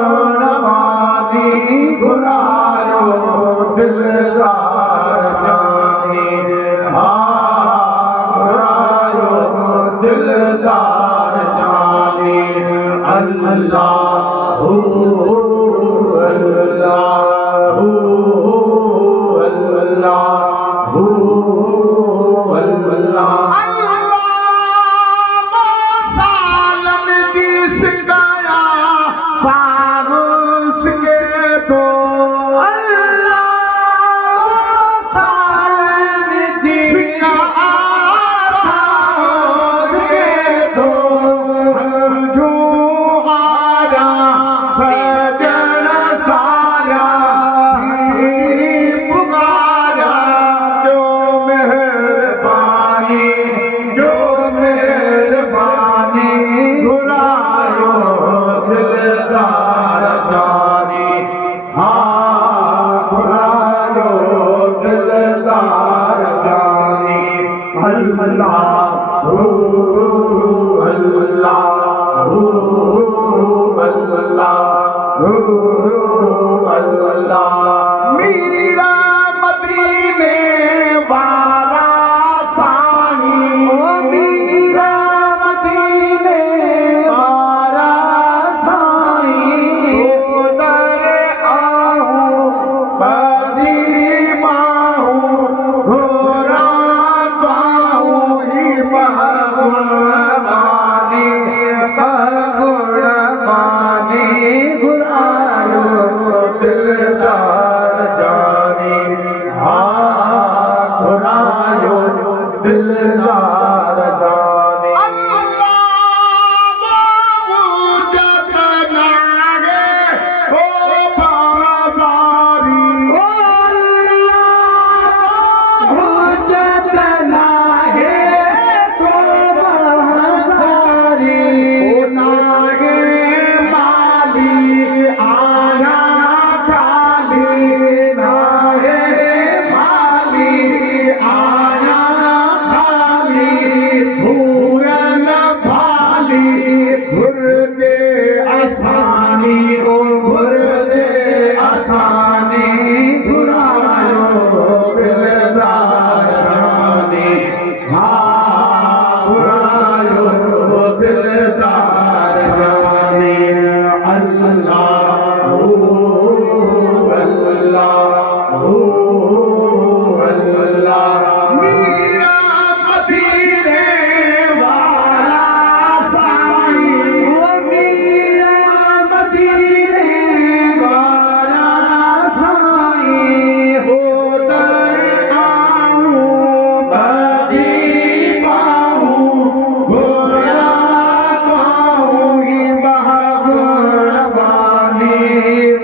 गुणवानी घुरायो दिलदार जाने घुरायो दिलदार जाने अल्लाह मीरा मदीने वाला सानी मीरा मदीने वाला साई उधर आहूं बदी माहूं घोरा बाहूं ही महबूबानी गुणवानी घुरायो दिलदार जाने घुरायो दिलदार जाने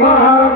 Mahal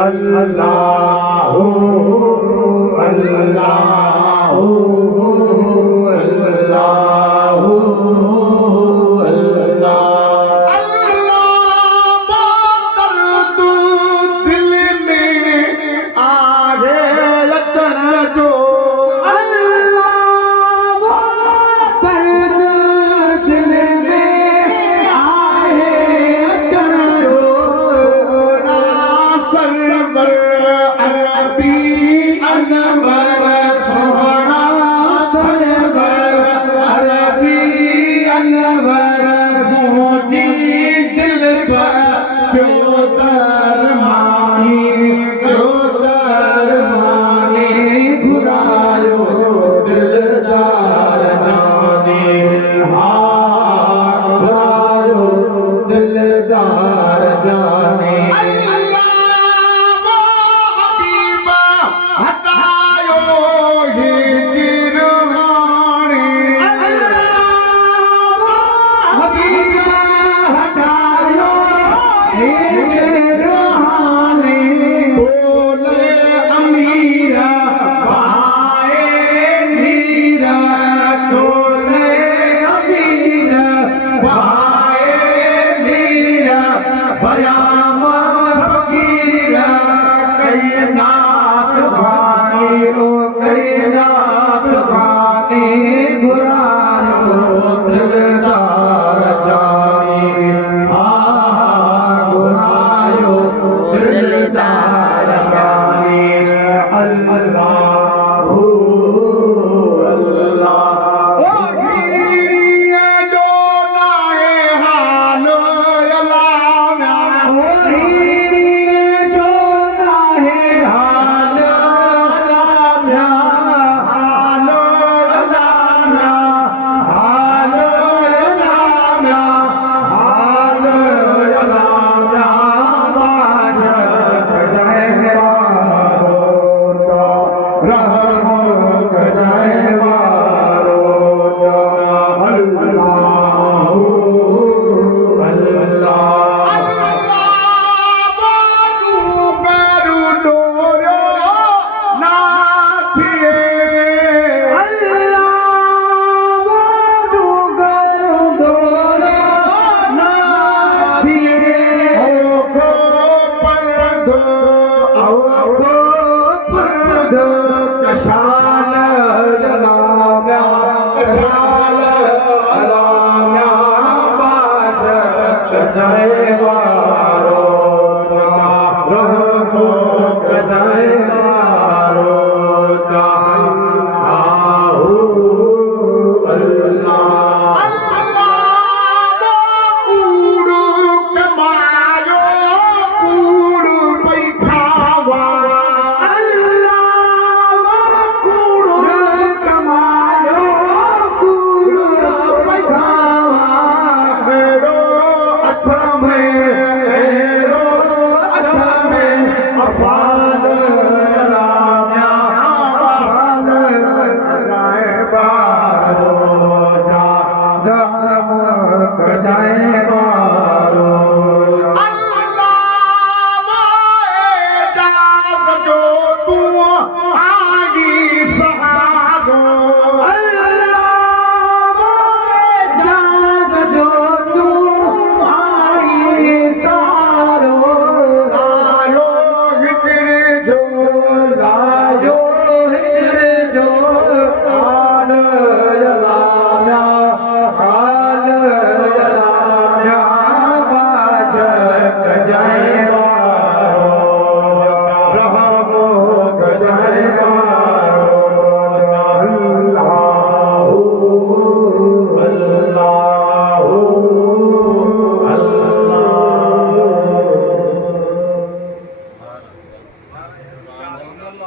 अल्लाह अल्लाह दिलदार जाने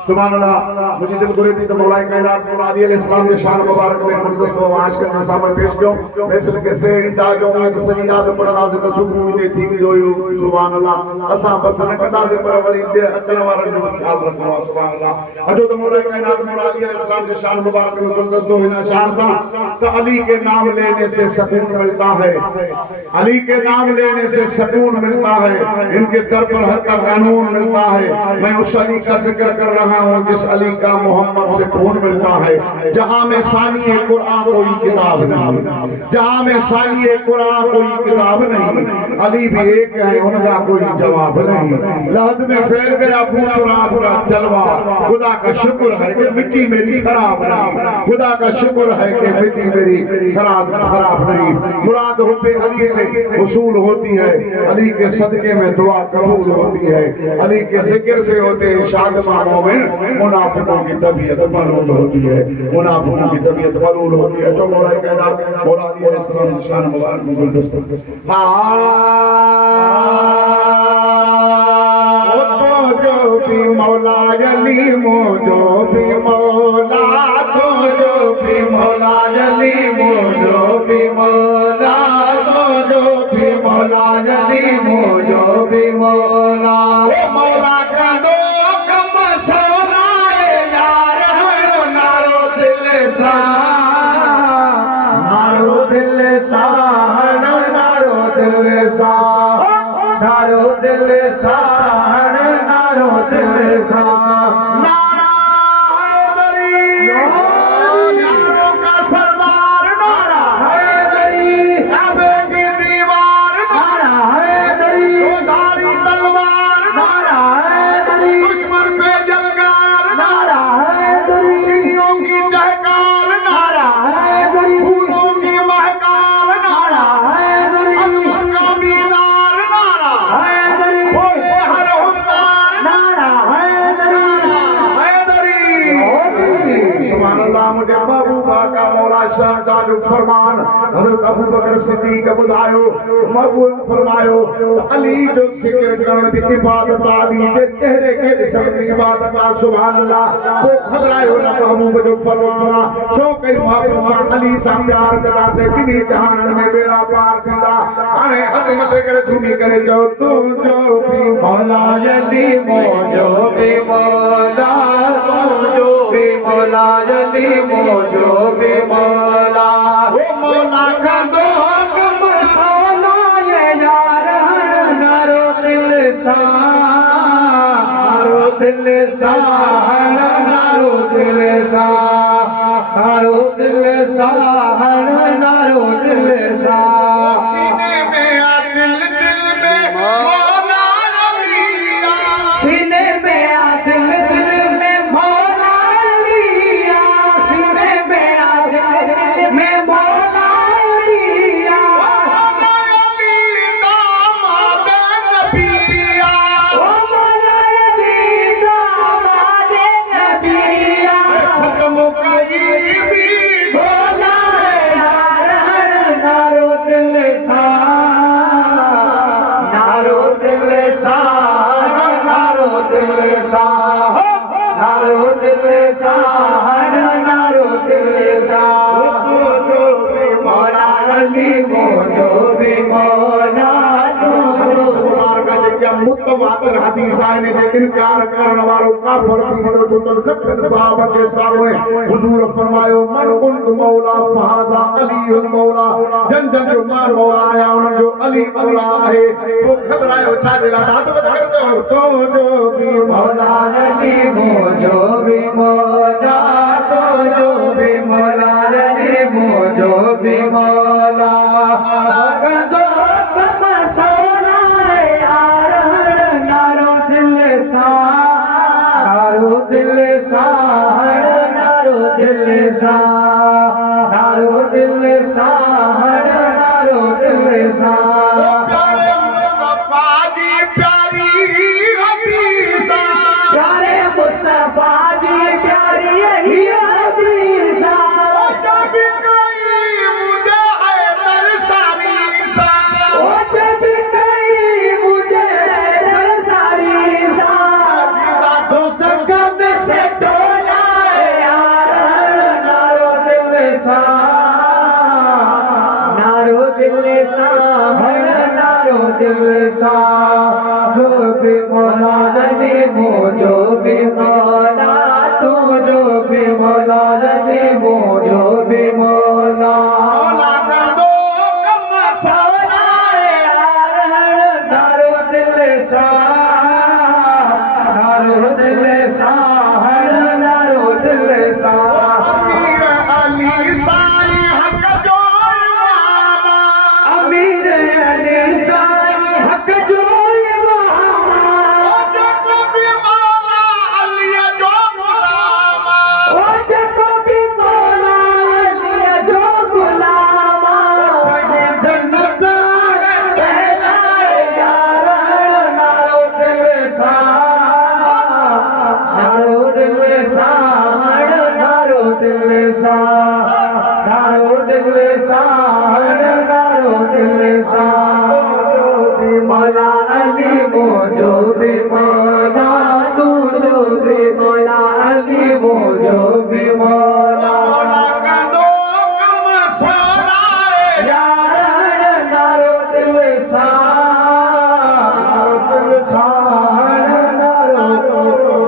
सुभान अल्लाह। मुझे दिल गुरे थी तो मौला कायनात मौला अली अलैहिस्सलाम के शान मुबारक में मुक़द्दस को आश के सामने पेश कियो। महफिल के से इंताजों में तो सही रात पढ़ा से तो सुबह दे थी भी दोयो सुभान अल्लाह। असा बस न कदा से परवरी दे अचन वारन जो ख्याल रखो सुभान अल्लाह। अजो तो मौला कायनात मौला अली अलैहिस्सलाम के शान मुबारक में मुक़द्दस दो हिना शान सा तो अली के नाम लेने से सुकून मिलता है, अली के नाम लेने से सुकून मिलता है, इनके दर पर हक का कानून मिलता है। मैं उस अली का जिक्र कर रहा हूँ जिस अली का मोहम्मद से खून मिलता है। जहाँ में सानी कुरान कोई किताब नहीं, जहाँ में सानी कुरान कोई किताब नहीं, अली भी एक है उनका कोई जवाब नहीं। लहद में फैल गया भूत रात का जलवा, खुदा का शुक्र है कि मिट्टी मेरी खराब नहीं, खुदा का शुक्र है कि मिट्टी मेरी खराब नहीं। मुराद हुब्बे अली से वसूल होती है, अली के सदके में दुआ कबूल होती है, अली के जिक्र से होते हैं शादमानों में मुनाफिकों की तबीयत मलूल होती है, मुनाफिकों की तबीयत मलूल होती है। जो मौला कायनात मौला अली अलैहिस्सलाम की शान मुबारक मुक़द्दस जो भी मौला अली मोजो भी मौला तो जो भी मौला अली मोजो भी मौला तो जो भी मौला अली मोजो भी मौला मौला का दो कम सोलाए यार नारो दिल सा नारो दिल सा नारो दिल सा नारो दिल सा नारो दिल सा नारा हैदरी नारों का सरदार नारा हैदरी काबे की दीवार नारा हैदरी धारी तलवार नारा हैदरी दुश्मन पे जलगार नारा हैदरी की जयकार नारा हैदरी फूलों की महकार नारा हैदरी अकबर का मीनार नारा हैदरी बोले हर हुक्मदार नारा हैदरी सुभान अल्लाह। मुझे महबूबा का मौला शाह जालू फरमान हज़रत अबू बकर सिद्दीक़ बुधायो महबूब फरमायो अली जो जिक्र करण की इबादत अली के चेहरे के निशान की इबादत सुभान अल्लाह वो खबरायो ना महबूब जो फरमाना सो कई मोहब्बत अली सा प्यार कदा से बिनी जहान में बेड़ा पार किया अरे हदमत करे झूमी करे जो तू जो भी मौला अली मोजो भी मौला जो भी मौला अली मोजो भी मौला वो मौला का दो कम सोला ये यार नारो दिल सा नारो दिल सा नारो दिल सा नारो दिल सा नारो दिल सा सीने में आ दिल दिल में मौला अली सीने में आ दिल दिल में मौला अली सीने में आ दिल में मौला अली दामाद नबिया ओ मौला अली दामाद नबिया खत्म कईबी मौला यार नारो दिल सा नारो दिल सा नारो दिल सा नारो दिल सा नारो दिल सा जो भी मौला अली मोजो भी मौला मुतवातिर हदीस आए ने इनकार करने वालों का फर्क बड़ो छोटो जखन साहब के सामने हुजूर फरमायो मन कुंत मौला फहाजा अली मौला जन जन जो मान मौला आया उन जो अली मौला है वो खबरायो छा दिला दात बधार तो जो भी मौला अली मोजो भी मौला तो जो भी मौला अली मोजो भी मौला दो कम सोना यार नारो दिल सा नारो दिल सा नारो दिल सा नारो दिल सा नारो दिल सा प्यारे मुस्तफा जी प्यारी हदीसा प्यारे मुस्तफा जी प्यारी हदीसा जब कोई मुझे हैदर सारी सा जब कोई मुझे हैदर सारी सा तो सब में से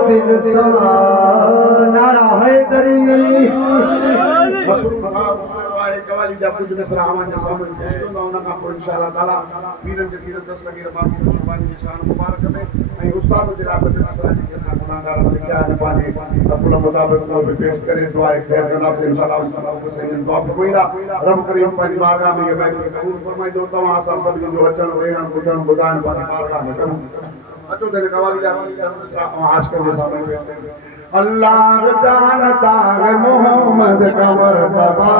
दिल समा नारा हैदरी कवाली जा कुछ मिसरा आवाज सामने पेश करूं उन का पोइ इंशाअल्लाह ताला पीरन के पीर दस्तगीर बाकी सुभान जी शान मुबारक में ऐं उस्ताद जे लाइ कुछ मिसरा जेके असां गुनाहगार लिखिया आहिनि पंहिंजे अकुल मुताबिक़ उहो बि पेश करे दुआ ख़ैर कंदासीं इंशाअल्लाह हुसैन तौफ़ीक़ कोईंदा रब करीम पंहिंजी बारगाह में इहा बैठक क़बूल फरमाइंदो तव्हां असां सभिनी जो अचण वेहण ॿुधण ॿुधाइण पंहिंजी बारगाह में कबूल अचो त कवाली जा मिसरा आशिक़ जे सामने पेश करियो अल्लाह जानता है मोहम्मद का मर्तबा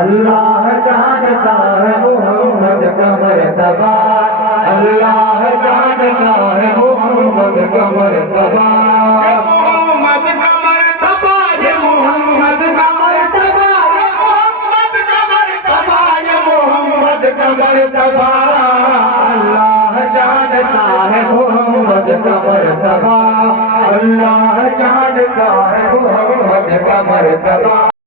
अल्लाह जानता है मोहम्मद का मर्तबा अल्लाह जानता है मोहम्मद का मर्तबा मोहम्मद का मर्तबा ये मोहम्मद का मर्तबा ये मोहम्मद का मर्तबा ये मोहम्मद का मर्तबा अल्लाह जानता है मोहम्मद का मर्तबा अल्लाह जानता है मोहम्मद का मर्तबा